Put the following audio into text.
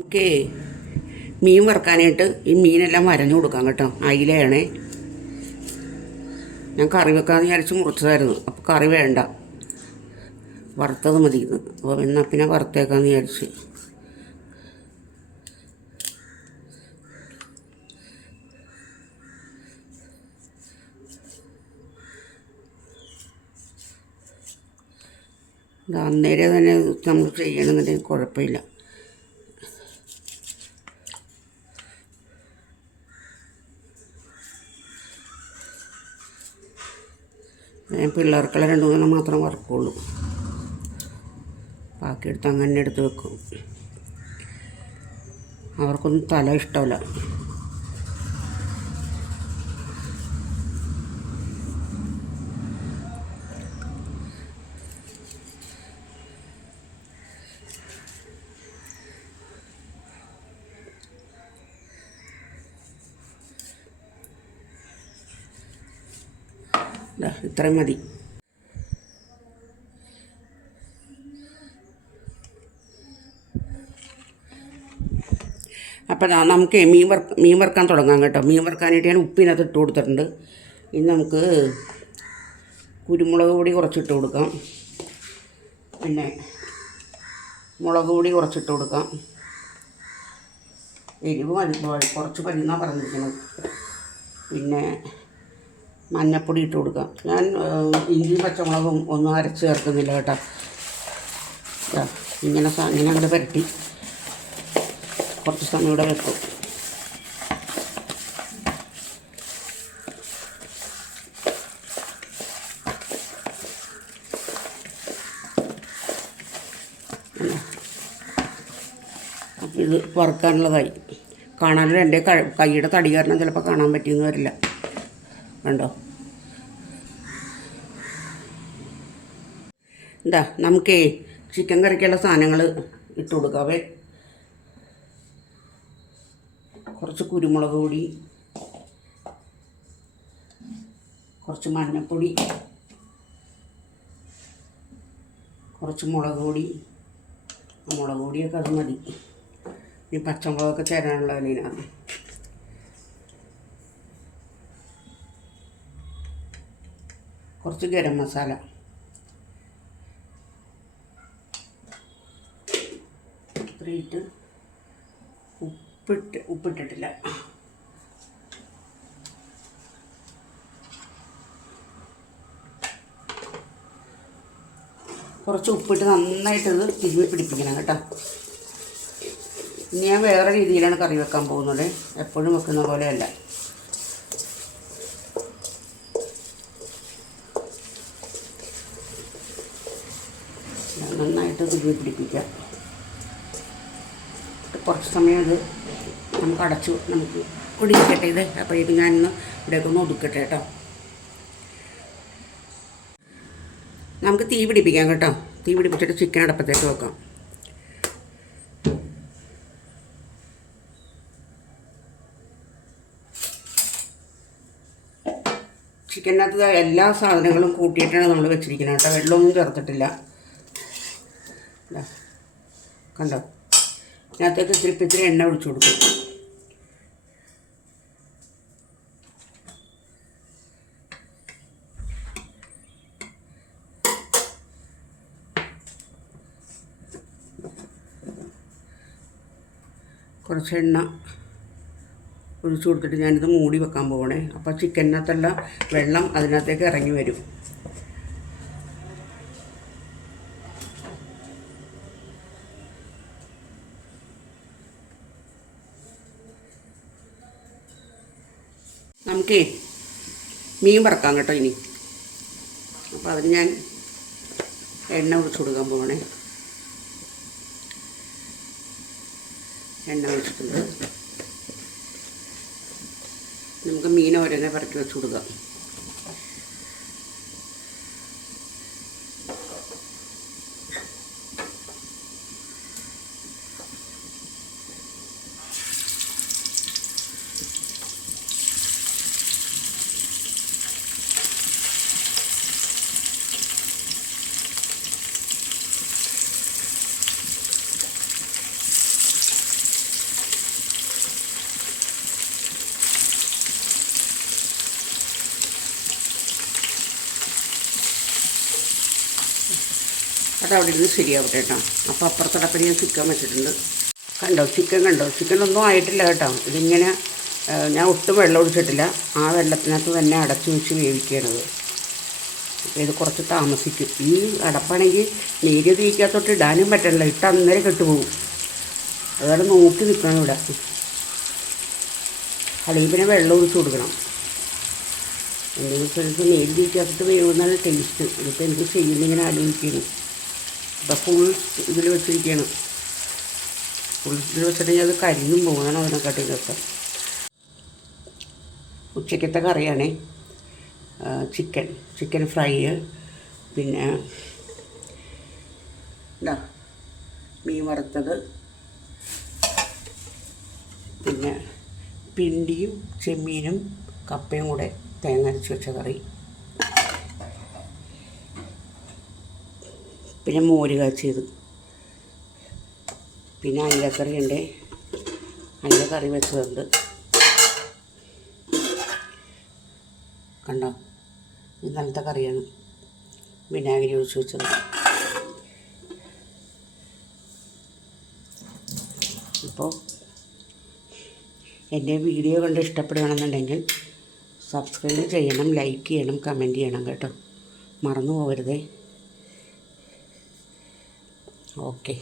Okay, മീൻ വറുക്കാനായിട്ട് ഈ മീനെല്ലാം വരഞ്ഞു കൊടുക്കാം കേട്ടോ. അയിലയാണേ. ഞാൻ കറി വെക്കാമെന്ന് വിചാരിച്ച് മുറിച്ചതായിരുന്നു. അപ്പോൾ കറി വേണ്ട, വറുത്തത് മതിയെന്ന്. അപ്പോൾ എന്നാൽ പിന്നെ വറുത്തേക്കാമെന്ന് വിചാരിച്ച്. അന്നേരം തന്നെ നമ്മൾ ചെയ്യണമെന്നുണ്ടെങ്കിൽ കുഴപ്പമില്ല. ഞാൻ പിള്ളേർക്കുള്ള 2-3 മാത്രം വറുക്കുള്ളൂ. ബാക്കിയെടുത്ത് അങ്ങനെ എടുത്ത് വെക്കും. അവർക്കൊന്നും തല ഇഷ്ടമല്ല. ഇത്രയും മതി. അപ്പോൾ നമുക്ക് മീൻ വറുക്കാൻ തുടങ്ങാം കേട്ടോ. മീൻ വറുക്കാനായിട്ട് ഞാൻ ഉപ്പിനകത്ത് ഇട്ട് കൊടുത്തിട്ടുണ്ട്. ഇനി നമുക്ക് കുരുമുളക് പൊടി കുറച്ചിട്ട് കൊടുക്കാം. പിന്നെ മുളക് പൊടി കുറച്ചിട്ട് കൊടുക്കാം. എരിവ് കുറച്ച് മതിയെന്നാണ് പറഞ്ഞിരിക്കുന്നത്. പിന്നെ മഞ്ഞപ്പൊടി ഇട്ട് കൊടുക്കാം. ഞാൻ ഇഞ്ചി പച്ചമുളകും ഒന്നും അരച്ച് ചേർക്കുന്നില്ല കേട്ടോ. ഇങ്ങനെ അങ്ങോട്ട് പുരട്ടി കുറച്ച് സമയം ഇവിടെ വെക്കും. അപ്പം ഇത് വറുക്കാനുള്ളതായി. കാണാനും എൻ്റെ കൈയുടെ തടി കാരണം ചിലപ്പോൾ കാണാൻ പറ്റിയെന്ന് വരില്ല. കണ്ടോ? എന്താ നമുക്കേ ചിക്കൻ കറിക്കുള്ള സാധനങ്ങൾ ഇട്ട് കൊടുക്കാവേ. കുറച്ച് കുരുമുളക് പൊടി, കുറച്ച് മഞ്ഞൾപ്പൊടി, കുറച്ച് മുളക് പൊടിയൊക്കെ അത് മതി. ഈ പച്ചമുളകൊക്കെ ചേരാനുള്ള അതിനാണ്. കുറച്ച് ഗരം മസാല, ഇത്രയിട്ട് ഉപ്പിട്ടിട്ടില്ല. കുറച്ച് ഉപ്പിട്ട് നന്നായിട്ടത് തിരുമ്മി പിടിപ്പിക്കണം കേട്ടോ. ഇനി ഞാൻ വേറെ രീതിയിലാണ് കറി വെക്കാൻ പോകുന്നത്. എപ്പോഴും വെക്കുന്ന പോലെയല്ല. നന്നായിട്ട് തിരുമ്മി പിടിപ്പിക്കാം. കുറച്ച് സമയം ഇത് നമുക്ക് ഒടിക്കട്ടെ ഇത്. അപ്പോൾ ഇത് ഞാനിന്ന് ഇവിടേക്ക് ഒന്ന് ഒതുക്കട്ടെ കേട്ടോ. നമുക്ക് തീ പിടിപ്പിക്കാം കേട്ടോ. തീ പിടിപ്പിച്ചിട്ട് ചിക്കൻ അടുപ്പത്തേക്ക് വെക്കാം. ചിക്കനകത്ത് എല്ലാ സാധനങ്ങളും കൂട്ടിയിട്ടാണ് നമ്മൾ വെച്ചിരിക്കുന്നത് കേട്ടോ. വെള്ളമൊന്നും ചേർത്തിട്ടില്ല. കണ്ടോ? ഇതിനകത്തേക്ക് ഇത്തിരി എണ്ണ ഒഴിച്ചു കൊടുക്കും. കുറച്ച് എണ്ണ ഒഴിച്ചു കൊടുത്തിട്ട് ഞാനിത് മൂടി വെക്കാൻ പോകണേ. അപ്പോൾ ചിക്കനകത്തുള്ള വെള്ളം അതിനകത്തേക്ക് ഇറങ്ങി വരും. നമുക്കേ മീൻ വറുക്കാം കേട്ടോ ഇനി. അപ്പോൾ അതിന് ഞാൻ എണ്ണ ഒഴിച്ചു കൊടുക്കാൻ പോകണേ. എണ്ണ ഒഴിച്ചിട്ടുണ്ട്. നമുക്ക് മീൻ ഓരോന്നെ പറക്കി വെച്ച് കൊടുക്കാം. അത് അവിടെ ഇരുന്ന് ശരിയാവട്ടെ കേട്ടോ. അപ്പോൾ അപ്പുറത്തടപ്പിൽ ഞാൻ ചിക്കൻ വെച്ചിട്ടുണ്ട്. കണ്ടോ ചിക്കൻ ഒന്നും ആയിട്ടില്ല കേട്ടോ. ഇതിങ്ങനെ ഞാൻ ഒട്ടും വെള്ളം ഒഴിച്ചിട്ടില്ല. ആ വെള്ളത്തിനകത്ത് തന്നെ അടച്ചു വെച്ച് വേവിക്കണത്. അപ്പോൾ ഇത് കുറച്ച് താമസിക്കും. ഈ അടപ്പാണെങ്കിൽ നേരിയ തീക്കകത്തോട്ട് ഇടാനും പറ്റില്ല, ഇട്ട് അന്നേരം കെട്ടുപോകും. അതുപോലെ നോക്കി നിൽക്കണം ഇവിടെ. അല്ലെങ്കിൽ പിന്നെ വെള്ളം ഒഴിച്ച് കൊടുക്കണം. എന്തെങ്കിലും വെച്ചാൽ നേരി തീക്കകത്തോട്ട് വേവുന്നതാണ് ടേസ്റ്റ്. ഇതിപ്പോൾ എന്ത് ചെയ്യുന്നിങ്ങനെ ആലോചിക്കുകയാണ്. ഇപ്പോൾ ഫുൾ ഇതിൽ വെച്ചിരിക്കുകയാണ്. ഫുൾ ഇതിൽ വെച്ചിട്ടുണ്ടെങ്കിൽ അത് കരിഞ്ഞും പോകുന്നതാണ് അതിനെക്കാട്ടി രസം. ഉച്ചക്കത്തെ കറിയാണേ. ചിക്കൻ ഫ്രൈ, പിന്നെ മീൻ വറുത്തത്, പിന്നെ പിണ്ടിയും ചെമ്മീനും കപ്പയും കൂടെ തേങ്ങ അരച്ച് വെച്ച കറി, പിന്നെ മോര് കാച്ചിയത്, പിന്നെ അയിലക്കറി ഉണ്ട്. അയില കറി വെച്ചതുണ്ട്. കണ്ടോ, ഇന്നലത്തെ കറിയാണ്, വിനാഗിരി ഒഴിച്ച് വെച്ചത്. ഇപ്പോൾ എൻ്റെ വീഡിയോ കണ്ട് ഇഷ്ടപ്പെടുകയാണെന്നുണ്ടെങ്കിൽ സബ്സ്ക്രൈബ് ചെയ്യണം, ലൈക്ക് ചെയ്യണം, കമൻറ്റ് ചെയ്യണം കേട്ടോ. മറന്നു പോകരുതേ. ഓക്കെ.